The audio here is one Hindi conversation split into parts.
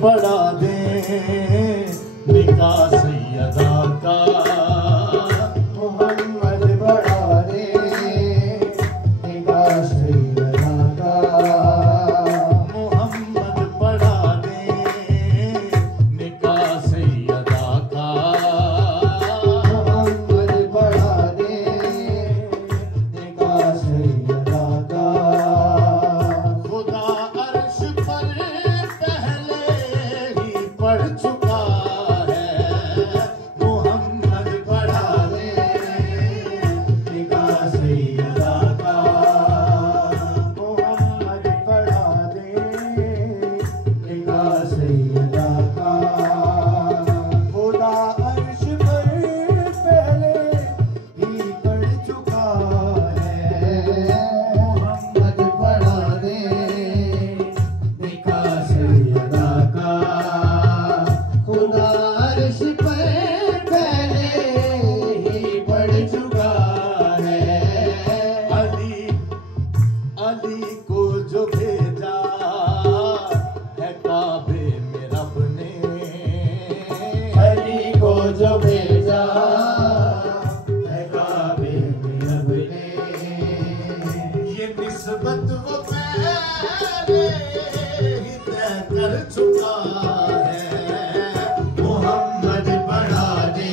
पढ़ा दे निकाह सैयदा का। मोहम्मद पढ़ा दे निकाह सैयदा का। मोहम्मद पढ़ा दे निकाह सैयदा का। मोहम्मद पढ़ा दे निकाह सैयदा का। खुदा अर्श पर पहले ही पढ़ चुका है। मोहम्मद पढ़ा दे निकाह सैयदा का। मोहम्मद पढ़ा दे निकाह सैयदा का। खुदा अर्श पर पहले ही पढ़ चुका है। मोहम्मद पढ़ा दे निकाह सैयदा का। खुदा अर्श पर पहले ही पढ़ चुका है। अली को जो भेजा है काबे में रब ने। अली को जो भेजा है काबे में रब ने। ये निस्बत वो पहले ही तय कर चुका है। मोहम्मद पढ़ा दे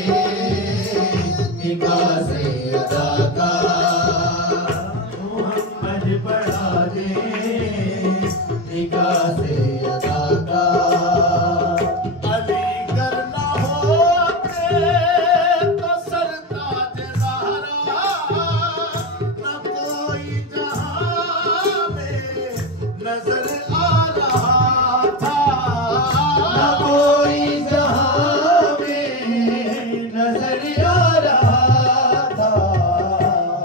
निकाह सैयदा का। मोहम्मद पढ़ा दे निकाह सैयदा का। अली गर ना होते तो सरताज ज़हरा न कोई जहां में नजर आ रहा था। न कोई जहां में नजर आ रहा था।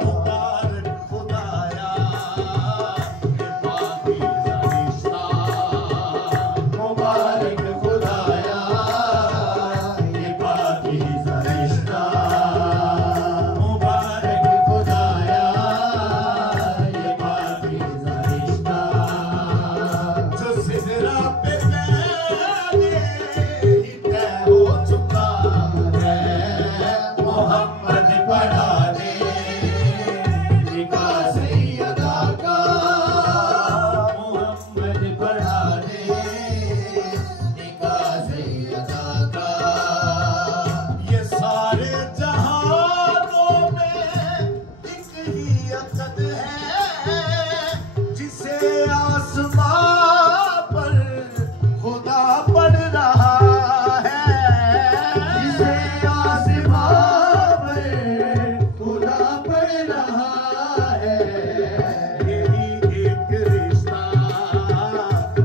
मुबारक खुदाया ये बाकी ज़रिश्ता। मुबारक खुदाया ये पाकीज़ा रिश्ता। मुबारक खुदाया ये पाकीज़ा रिश्ता। जो सिदरा पे पहले ही तय हो चुका है। मोहम्मद पढ़ा दे निकाह सैयदा का। मोहम्मद पढ़ा दे निकाह सैयदा का। ये सारे जहानों में एक ही अकद है जिसे आसमां पर खुदा पढ़ रहा है। जिसे आसमां पर खुदा पढ़ रहा है। यही एक रिश्ता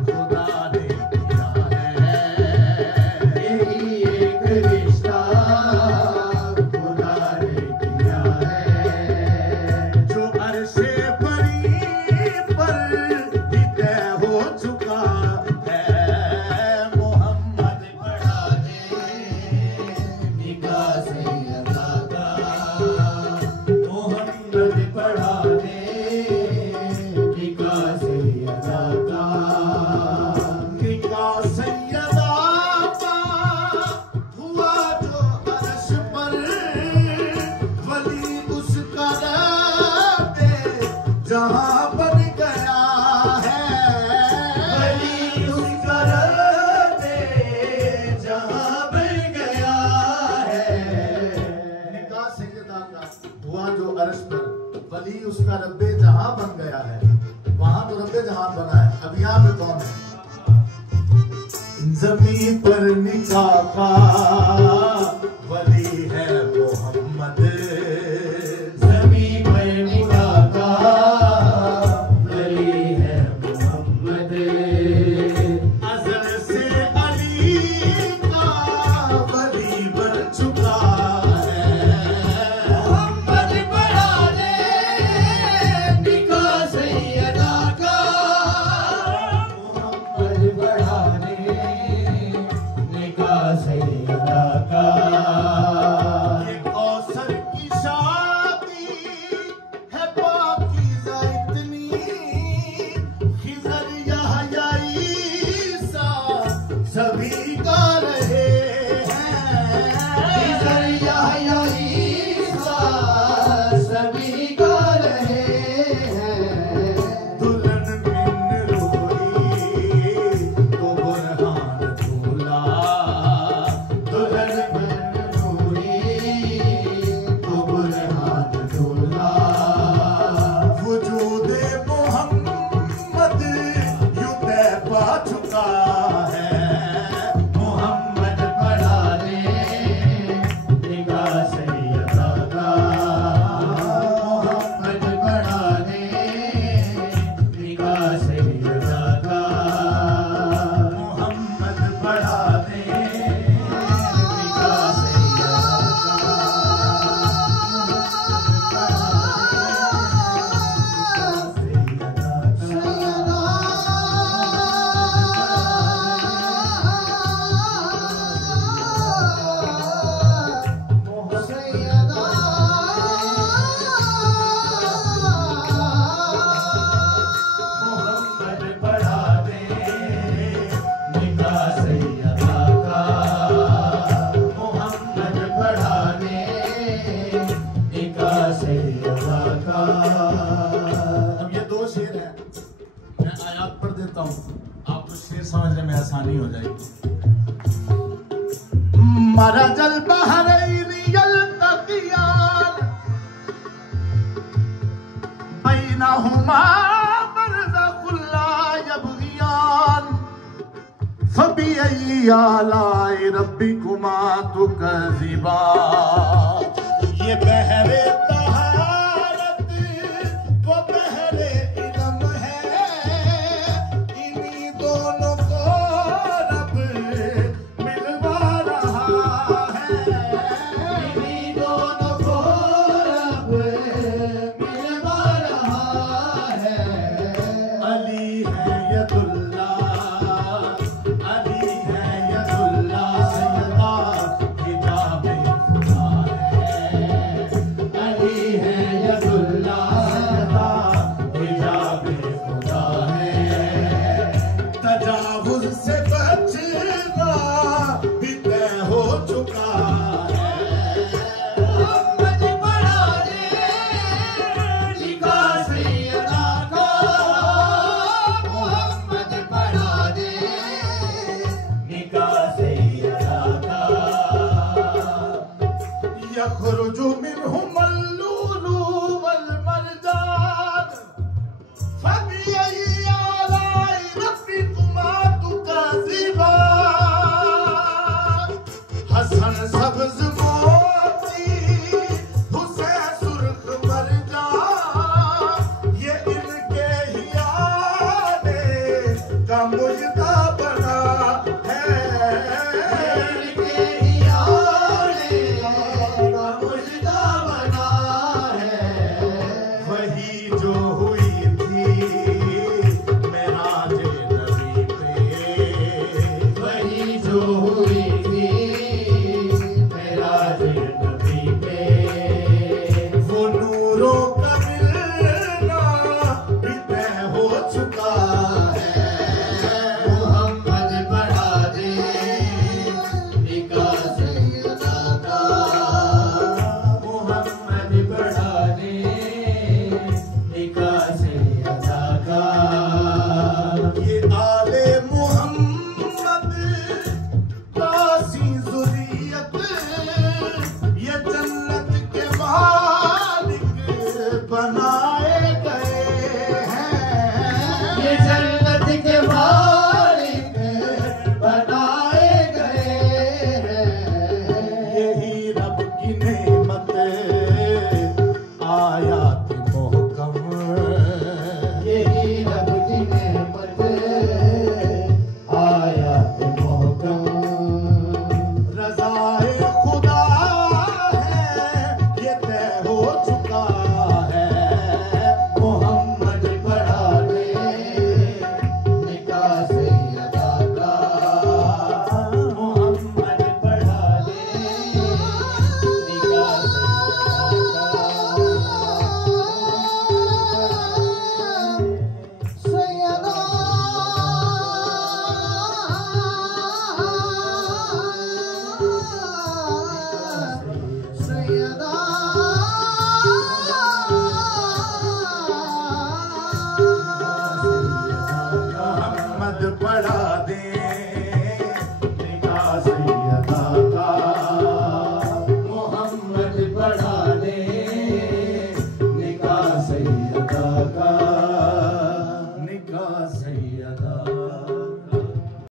खुदा ने किया है। यही एक रिश्ता खुदा ने किया है। जो अर्शे बरी पर ही तय हो चुका है। मोहम्मद पढ़ा दे निकाह सैयदा का। मोहम्मद पढ़ा दे निकाह सैयदा का। निकाह सैयदा का हुआ जो अर्श पर वली उसका रब्बे जहां बन गया है। वली उसका रब्बे जहां बन गया है। निकाह सैयदा का हुआ जो अर्श पर वली उसका रब्बे जहां बन गया है। वहां तो रब्बे जहां बना है। अब यहाँ पे कौन है? जमीन पर निकाह का वली है मोहम्मद। ज़मीं पर निकाह का वली है मोहम्मद। अज़ल से अली का वली बन चुका है। मोहम्मद पढ़ा दे निकाह सैयदा का। मोहम्मद पढ़ा दे निकाह सैयदा का। सभी गा रहे हैं। दुल्हन बिन रोई तो बुरहान दूल्हा, दुल्हन बिन रोई तो बुरहान दूल्हा। वजूदे मोहम्मद यूं तय पा चुका है। मोहम्मद पढ़ा दे निगाह सैयदा का। मोहम्मद पढ़ा दे निगाह सैयदा का। मोहम्मद पढ़ा दे निगाह सैयदा मोहम्मद पढ़ा दे निगाह सैयदा का। मोहम्मद पढ़ा दे निगाह सैयदा का। अब ये दो शेर हैं, मैं आयात पढ़ देता हूँ, आपको शेर समझने में आसानी हो जाएगी। मरजल बहरैनि यल्तक़ियान बैनहुमा बरज़ख़ुन ला यबग़ियान फ़बिअय्यि आलाइ रब्बिकुमा तुकज़्ज़िबान। ये बहरे तहारत वो बहरे इल्म है, इन्हीं दोनों को रब मिलवा रहा है। इन्हीं दोनों को रब मिलवा रहा है। अली है यदुल्ला, अली है यदुल्ला सैयदा हिजाब खुदा है। अली बढ़ा